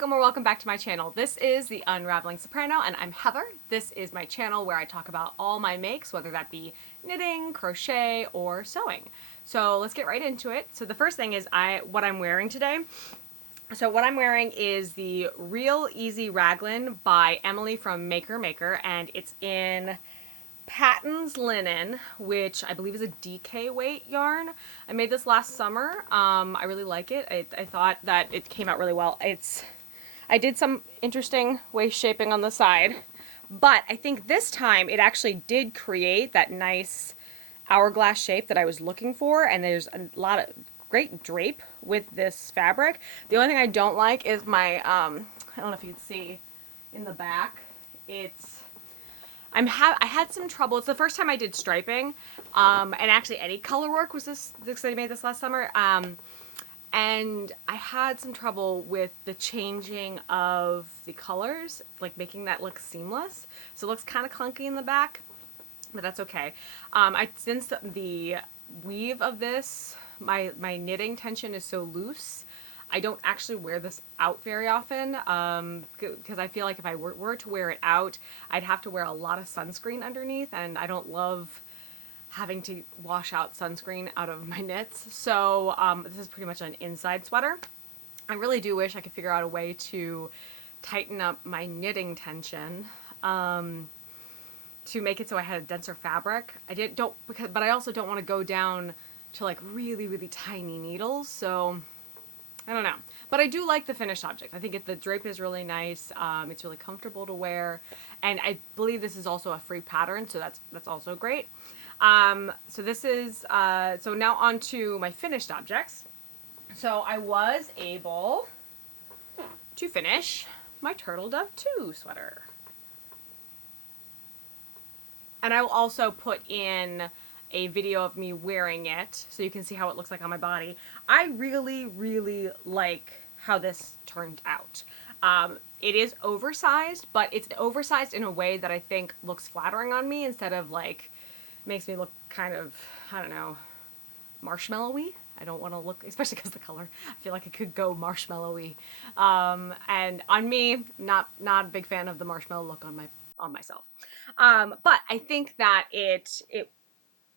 Welcome or welcome back to my channel. This is the Unraveling Soprano and I'm Heather. This is my channel where I talk about all my makes, whether that be knitting, crochet, or sewing. So let's get right into it. So the first thing is what I'm wearing today. So what I'm wearing is the Real Easy Raglan by Emily from Maker Maker, and it's in Patton's Linen, which I believe is a DK weight yarn. I made this last summer. I really like it. I thought that it came out really well. I did some interesting waist shaping on the side, but I think this time it actually did create that nice hourglass shape that I was looking for, and there's a lot of great drape with this fabric. The only thing I don't like is my, I don't know if you can see in the back, I had some trouble. It's the first time I did striping, and actually any color work was this, because I made this last summer, and I had some trouble with the changing of the colors, like making that look seamless. So it looks kind of clunky in the back, but that's okay. Since the weave of this, my knitting tension is so loose, I don't actually wear this out very often, because I feel like if I were to wear it out, I'd have to wear a lot of sunscreen underneath, and I don't love having to wash out sunscreen out of my knits. So this is pretty much an inside sweater. I really do wish I could figure out a way to tighten up my knitting tension, to make it so I had a denser fabric. But I also don't want to go down to like really, really tiny needles. So I don't know. But I do like the finished object. I think the drape is really nice. It's really comfortable to wear. And I believe this is also a free pattern, so that's also great. So this is, so now on to my finished objects. So I was able to finish my Turtle Dove 2 sweater. And I will also put in a video of me wearing it so you can see how it looks like on my body. I really, really like how this turned out. It is oversized, but it's oversized in a way that I think looks flattering on me instead of like, makes me look kind of, I don't know, marshmallowy. I don't want to look, especially because the color, I feel like it could go marshmallowy. And on me, not a big fan of the marshmallow look on myself. But I think that it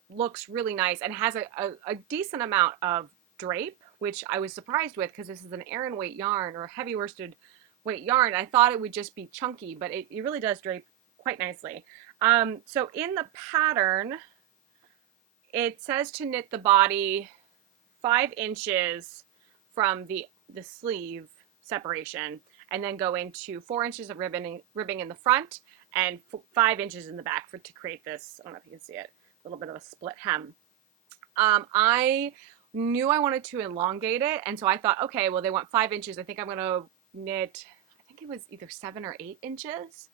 looks really nice and has a decent amount of drape, which I was surprised with because this is an Aran weight yarn or a heavy worsted weight yarn. I thought it would just be chunky, but it really does drape quite nicely. So in the pattern, it says to knit the body 5 inches from the sleeve separation, and then go into 4 inches of ribbing in the front and 5 inches in the back to create this. I don't know if you can see it, a little bit of a split hem. I knew I wanted to elongate it, and so I thought, okay, well, they want 5 inches. I think I'm gonna knit, I think it was either 7 or 8 inches.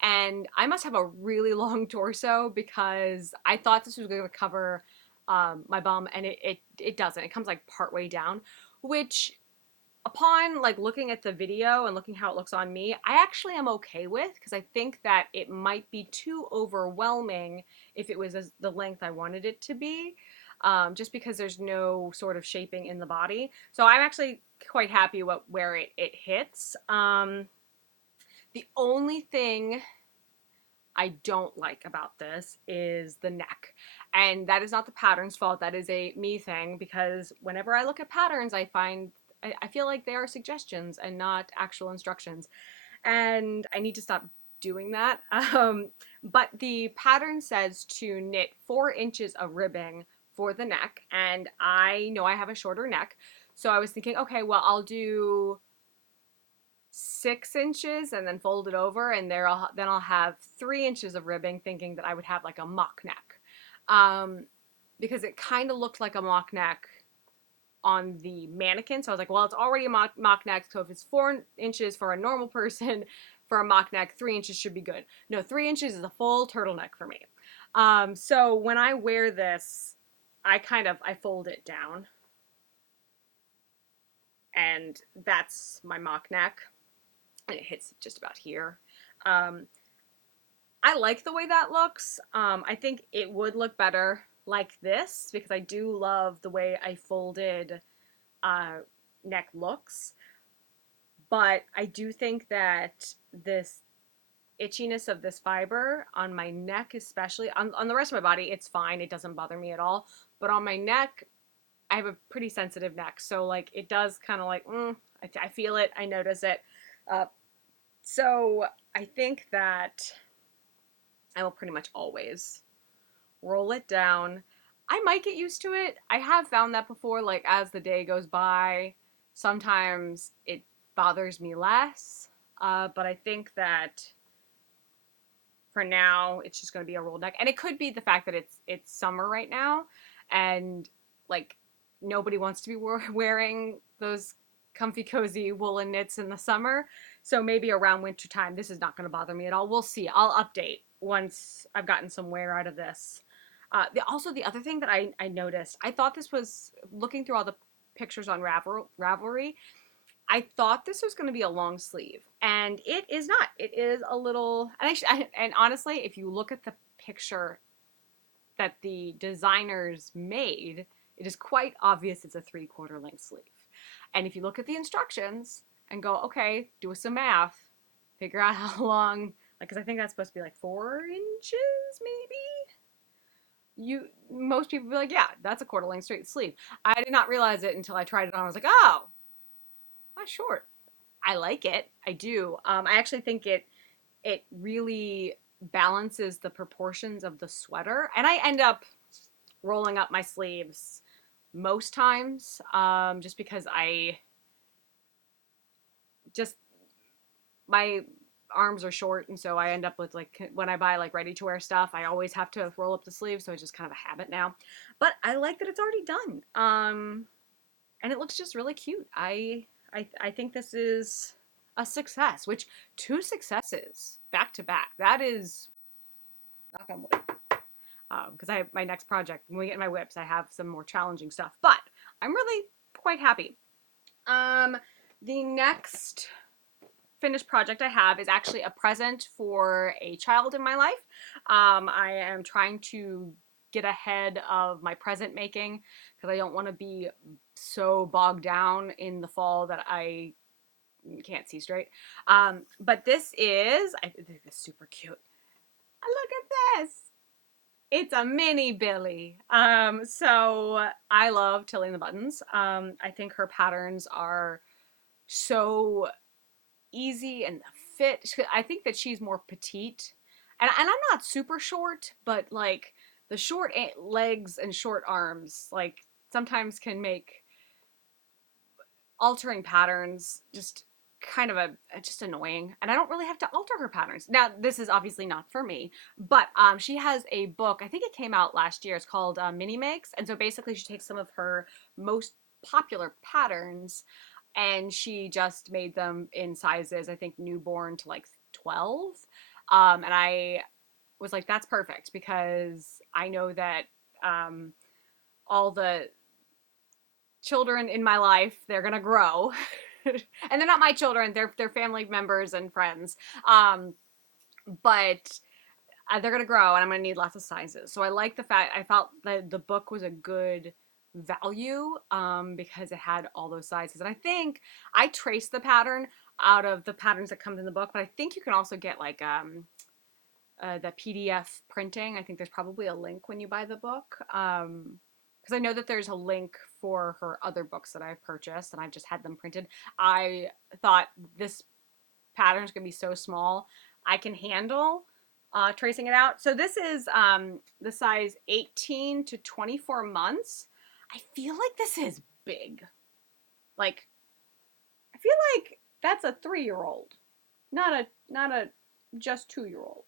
And I must have a really long torso because I thought this was going to cover my bum, and it doesn't. It comes like part way down, which upon like looking at the video and looking how it looks on me, I actually am okay with, because I think that it might be too overwhelming if it was the length I wanted it to be, just because there's no sort of shaping in the body. So I'm actually quite happy where it hits. The only thing I don't like about this is the neck. And that is not the pattern's fault. That is a me thing, because whenever I look at patterns, I feel like they are suggestions and not actual instructions. And I need to stop doing that. But the pattern says to knit 4 inches of ribbing for the neck. And I know I have a shorter neck. So I was thinking, okay, well, I'll do 6 inches and then fold it over, and then I'll have 3 inches of ribbing, thinking that I would have like a mock neck, because it kind of looked like a mock neck on the mannequin. So I was like, well, it's already a mock neck, so if it's 4 inches for a normal person for a mock neck, 3 inches should be good. No, 3 inches is a full turtleneck for me. So when I wear this, I fold it down, and that's my mock neck. And it hits just about here. I like the way that looks. I think it would look better like this, because I do love the way I folded neck looks. But I do think that this itchiness of this fiber on my neck, especially on the rest of my body, it's fine. It doesn't bother me at all. But on my neck, I have a pretty sensitive neck. So like it does kind of like, I feel it. I notice it. Uh, so I think that I will pretty much always roll it down. I might get used to it. I have found that before, like as the day goes by, sometimes it bothers me less. But I think that for now, it's just going to be a rolled neck, and it could be the fact that it's summer right now, and like nobody wants to be wearing those comfy, cozy woolen knits in the summer. So maybe around winter time, this is not going to bother me at all. We'll see. I'll update once I've gotten some wear out of this. Also, the other thing that I noticed, I thought this was looking through all the pictures on Ravelry. I thought this was going to be a long sleeve, and it is not. It is a little, and honestly, if you look at the picture that the designers made, it is quite obvious it's a 3/4 length sleeve. And if you look at the instructions and go, okay, do some math, figure out how long, like, because I think that's supposed to be like 4 inches, maybe. Most people be like, yeah, that's a quarter length straight sleeve. I did not realize it until I tried it on. I was like, oh, that's short. I like it. I do. I actually think it really balances the proportions of the sweater, and I end up rolling up my sleeves most times, just because I just my arms are short, and so I end up with like when I buy like ready to wear stuff, I always have to roll up the sleeves, so it's just kind of a habit now. But I like that it's already done, and it looks just really cute. I think this is a success, which two successes back to back. That is knock on wood. Because I have my next project when we get my whips, I have some more challenging stuff, but I'm really quite happy. The next finished project I have is actually a present for a child in my life. I am trying to get ahead of my present making because I don't want to be so bogged down in the fall that I can't see straight. But I think it's super cute. Look at this. It's a mini Billy. So I love Tilly and the Buttons. I think her patterns are so easy and fit. I think that she's more petite, and I'm not super short, but like the short legs and short arms, like sometimes can make altering patterns just kind of just annoying, and I don't really have to alter her patterns. Now this is obviously not for me, but she has a book, I think it came out last year, it's called Mini Makes, and so basically she takes some of her most popular patterns and she just made them in sizes, I think newborn to like 12. And I was like, that's perfect because I know that all the children in my life, they're gonna grow. And they're not my children, they're family members and friends. But they're gonna grow and I'm gonna need lots of sizes. So I like the fact, I felt that the book was a good value, because it had all those sizes. And I think I traced the pattern out of the patterns that come in the book, but I think you can also get like the PDF printing. I think there's probably a link when you buy the book. Because I know that there's a link for her other books that I've purchased and I've just had them printed. I thought this pattern is going to be so small, I can handle tracing it out. So this is the size 18 to 24 months. I feel like this is big. Like, I feel like that's a 3-year-old, not a just 2-year-old.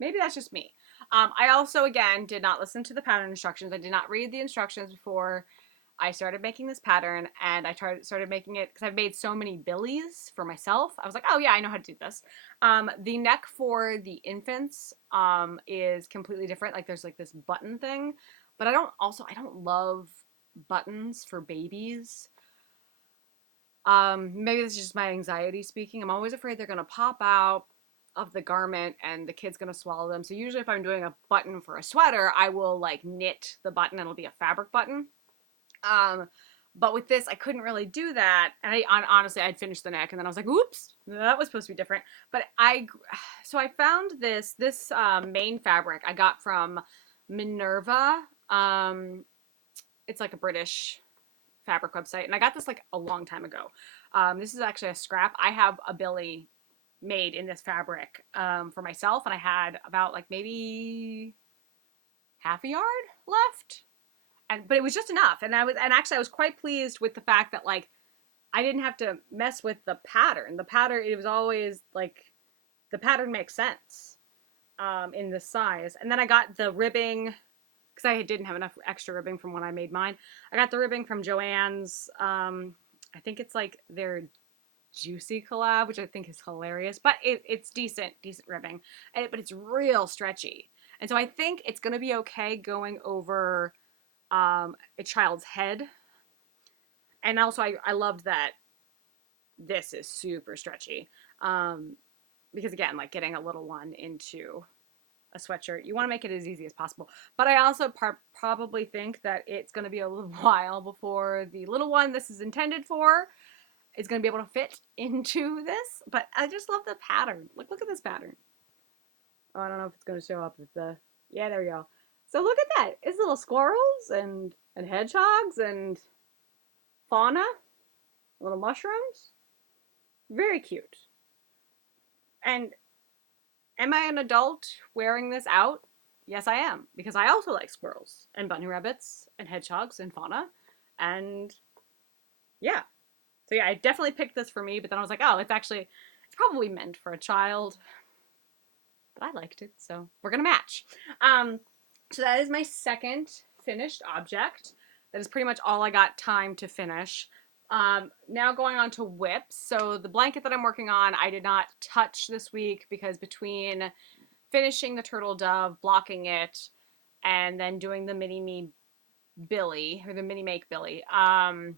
Maybe that's just me. I also, again, did not listen to the pattern instructions. I did not read the instructions before I started making this pattern, and I started making it because I've made so many billies for myself. I was like, oh yeah, I know how to do this. The neck for the infants is completely different. Like there's like this button thing, but I don't love buttons for babies. Maybe this is just my anxiety speaking. I'm always afraid they're gonna pop out of the garment and the kid's gonna swallow them. So usually if I'm doing a button for a sweater, I will like knit the button and it'll be a fabric button. Um, But with this, I couldn't really do that. And honestly, I'd finished the neck, and then I was like, oops, that was supposed to be different. But so I found this main fabric I got from Minerva. It's like a British fabric website, and I got this like a long time ago. This is actually a scrap. I have a Billy made in this fabric for myself, and I had about like maybe half a yard left, but it was just enough. And I was quite pleased with the fact that like I didn't have to mess with the pattern. The pattern, it was always like the pattern makes sense in this size. And then I got the ribbing because I didn't have enough extra ribbing from when I made mine. I got the ribbing from Joann's. I think it's like their Juicy collab, which I think is hilarious, but it's decent ribbing, but it's real stretchy. And so I think it's going to be okay going over a child's head. And also I loved that this is super stretchy. Because again, like getting a little one into a sweatshirt, you want to make it as easy as possible. But I also probably think that it's going to be a little while before the little one this is intended for is going to be able to fit into this. But I just love the pattern. Look at this pattern. Oh, I don't know if it's going to show up with the, yeah, there we go. So look at that. It's little squirrels and hedgehogs and fauna, little mushrooms. Very cute. And am I an adult wearing this out? Yes, I am, because I also like squirrels and bunny rabbits and hedgehogs and fauna. And yeah. So yeah, I definitely picked this for me, but then I was like, oh, it's probably meant for a child. But I liked it, so we're gonna match. So that is my second finished object. That is pretty much all I got time to finish. Now going on to whips. So the blanket that I'm working on, I did not touch this week because between finishing the turtle dove, blocking it, and then doing the mini me Billy or the mini make Billy, I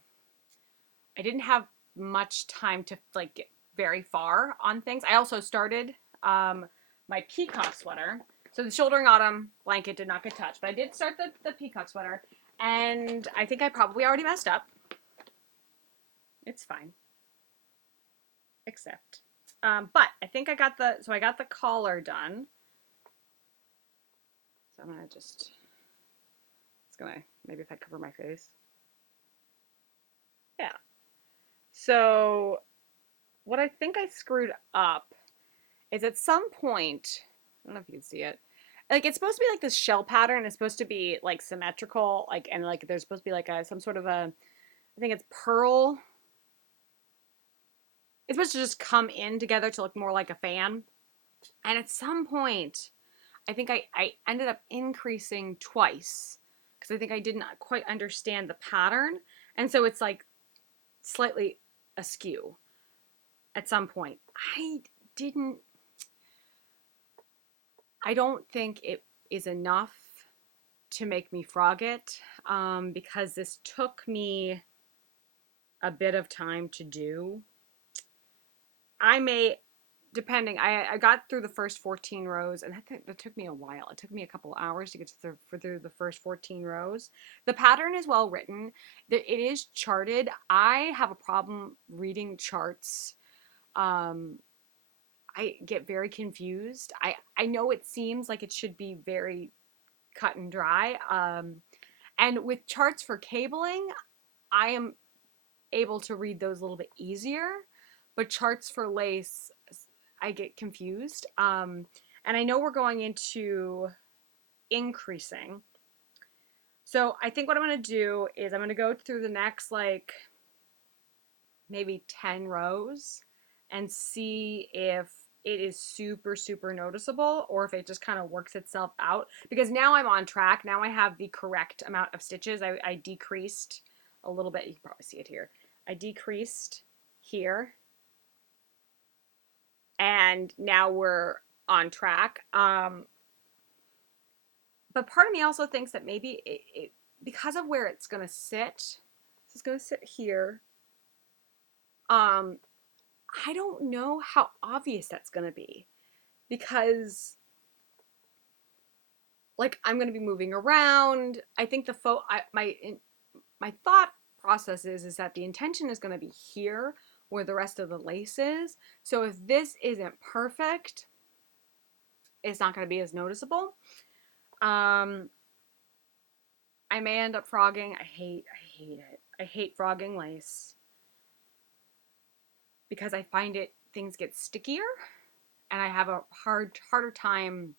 didn't have much time to like get very far on things. I also started my peacock sweater. So the shouldering autumn blanket did not get touched, but I did start the peacock sweater, and I think I probably already messed up. It's fine. Except. But I think I got the collar done. So I'm gonna just, it's gonna, maybe if I cover my face. Yeah. So what I think I screwed up is at some point, I don't know if you can see it, like it's supposed to be like this shell pattern. It's supposed to be like symmetrical, like, and like there's supposed to be like some sort of I think it's pearl. It's supposed to just come in together to look more like a fan. And at some point, I think I ended up increasing twice because I think I didn't quite understand the pattern. And so it's like slightly askew at some point. Didn't, I don't think it is enough to make me frog it because this took me a bit of time to do. I may, depending, I got through the first 14 rows, and that took me a while. It took me a couple hours to get through the first 14 rows. The pattern is well written. It is charted. I have a problem reading charts. I get very confused. I know it seems like it should be very cut and dry. And with charts for cabling, I am able to read those a little bit easier. But charts for lace, I get confused. And I know we're going into increasing. So I think what I'm going to do is I'm going to go through the next like maybe 10 rows and see if it is super, super noticeable or if it just kind of works itself out. Because now I'm on track. Now I have the correct amount of stitches. I decreased a little bit. You can probably see it here. I decreased here. And now we're on track. But part of me also thinks that maybe it because of where it's going to sit, so it's going to sit here. I don't know how obvious that's going to be because like I'm going to be moving around. I think my thought process is that the intention is going to be here where the rest of the lace is. So if this isn't perfect, it's not going to be as noticeable. I may end up frogging. I hate it. I hate frogging lace because I find things get stickier, and I have a harder time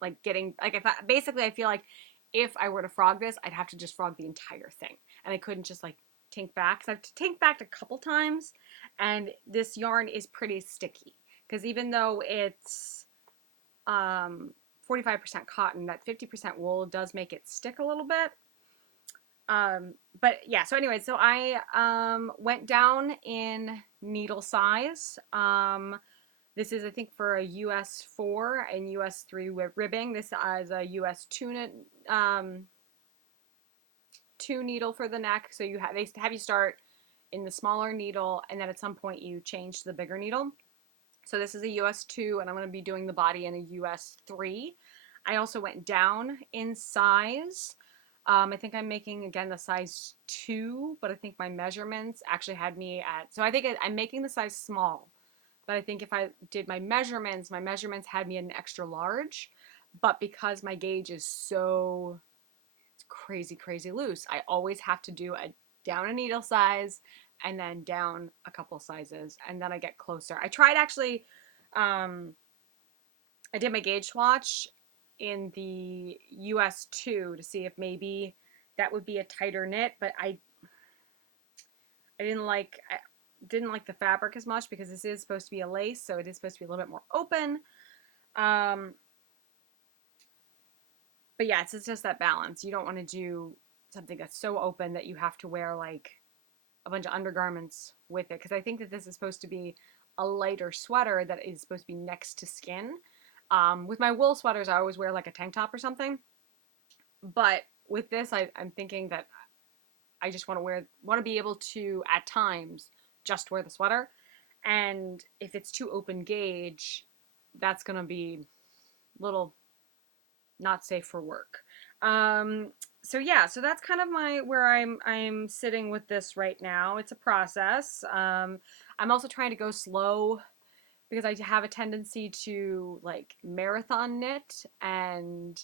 like getting like if I basically I feel like if I were to frog this, I'd have to just frog the entire thing, and I couldn't just like tink back. Because I've tinked back a couple times, and this yarn is pretty sticky. Because even though it's 45% cotton, that 50% wool does make it stick a little bit. But yeah, so anyway, so I went down in needle size. This is, I think, for a US 4 and US 3 ribbing. This is a US 2 2 needle for the neck. So they have you start in the smaller needle, and then at some point you change to the bigger needle. So this is a US 2, and I'm going to be doing the body in a US 3. I also went down in size. I think I'm making, again, the size 2, but I think my measurements actually had me at... So I think I'm making the size small, but I think if I did my measurements had me at an extra large. But because my gauge is so crazy, crazy loose, I always have to do a down a needle size and then down a couple sizes, and then I get closer. I tried actually, I did my gauge swatch in the US 2 to see if maybe that would be a tighter knit, but I didn't like the fabric as much because this is supposed to be a lace, so it is supposed to be a little bit more open. But yeah, it's just that balance. You don't want to do something that's so open that you have to wear like a bunch of undergarments with it, because I think that this is supposed to be a lighter sweater that is supposed to be next to skin. With my wool sweaters, I always wear like a tank top or something. But with this, I'm thinking that I just want to be able to, at times, just wear the sweater. And if it's too open gauge, that's going to be a little not safe for work. So yeah, so that's kind of where I'm sitting with this right now. It's a process. I'm also trying to go slow because I have a tendency to like marathon knit, and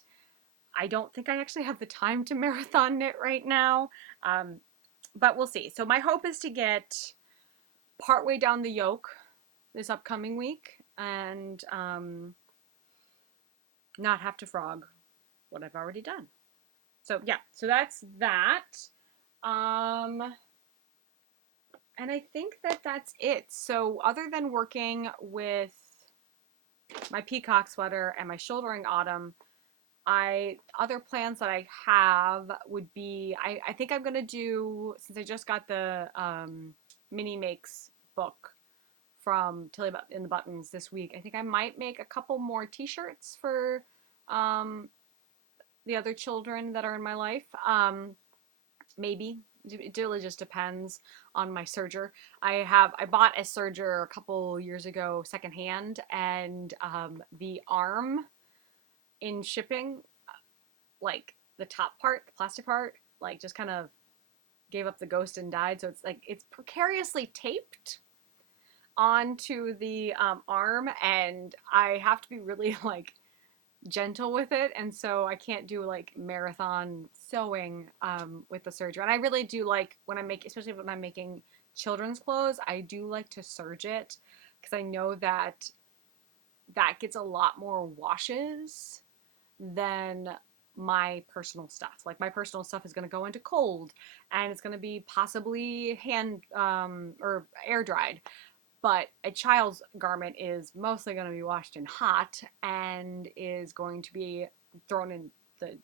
I don't think I actually have the time to marathon knit right now. But we'll see. So my hope is to get partway down the yoke this upcoming week and not have to frog what I've already done. So yeah, so that's that. And I think that that's it. So other than working with my peacock sweater and my shouldering autumn, other plans that I have would be, I think I'm gonna do, since I just got the Mini Makes book from Tilly in the Buttons this week, I think I might make a couple more t-shirts for the other children that are in my life. Maybe. It really just depends on my serger. I bought a serger a couple years ago secondhand, and the arm in shipping, like the top part, the plastic part, like just kind of gave up the ghost and died. So it's like it's precariously taped onto the arm, and I have to be really like gentle with it, and so I can't do like marathon sewing with the serger. And I really do like when especially when I'm making children's clothes, I do like to serge it because I know that gets a lot more washes than my personal stuff. Like my personal stuff is going to go into cold, and it's going to be possibly hand or air dried. But a child's garment is mostly going to be washed in hot and is going to be thrown in the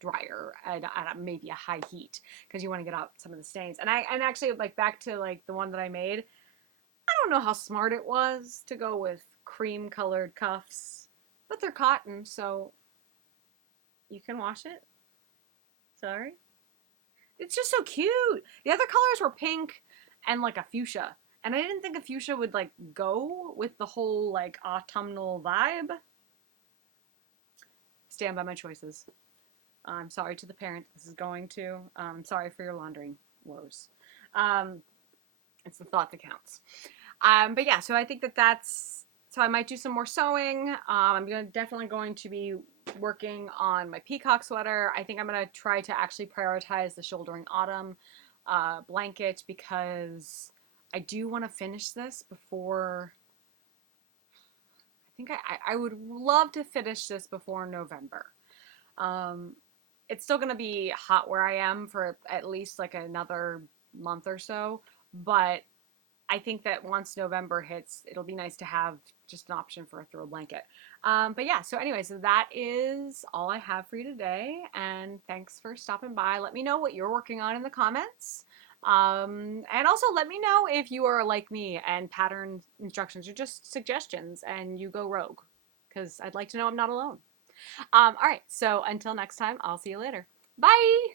dryer at maybe a high heat because you want to get out some of the stains. And actually, like, back to like the one that I made, I don't know how smart it was to go with cream colored cuffs, but they're cotton, so you can wash it. Sorry. It's just so cute. The other colors were pink and like a fuchsia. And I didn't think a fuchsia would like go with the whole like autumnal vibe. Stand by my choices. I'm sorry to the parent this is going to. I'm sorry for your laundering woes. Um, it's the thought that counts. But yeah, so I think that that's so I might do some more sewing. Definitely going to be working on my peacock sweater. I think I'm gonna try to actually prioritize the Shouldering Autumn blanket because I do want to finish this before. I think I would love to finish this before November. Um, it's still gonna be hot where I am for at least like another month or so, but I think that once November hits, it'll be nice to have just an option for a throw blanket. But yeah, so anyway, so that is all I have for you today. And thanks for stopping by. Let me know what you're working on in the comments. And also let me know if you are like me and pattern instructions are just suggestions and you go rogue, because I'd like to know I'm not alone. All right, so until next time, I'll see you later. Bye!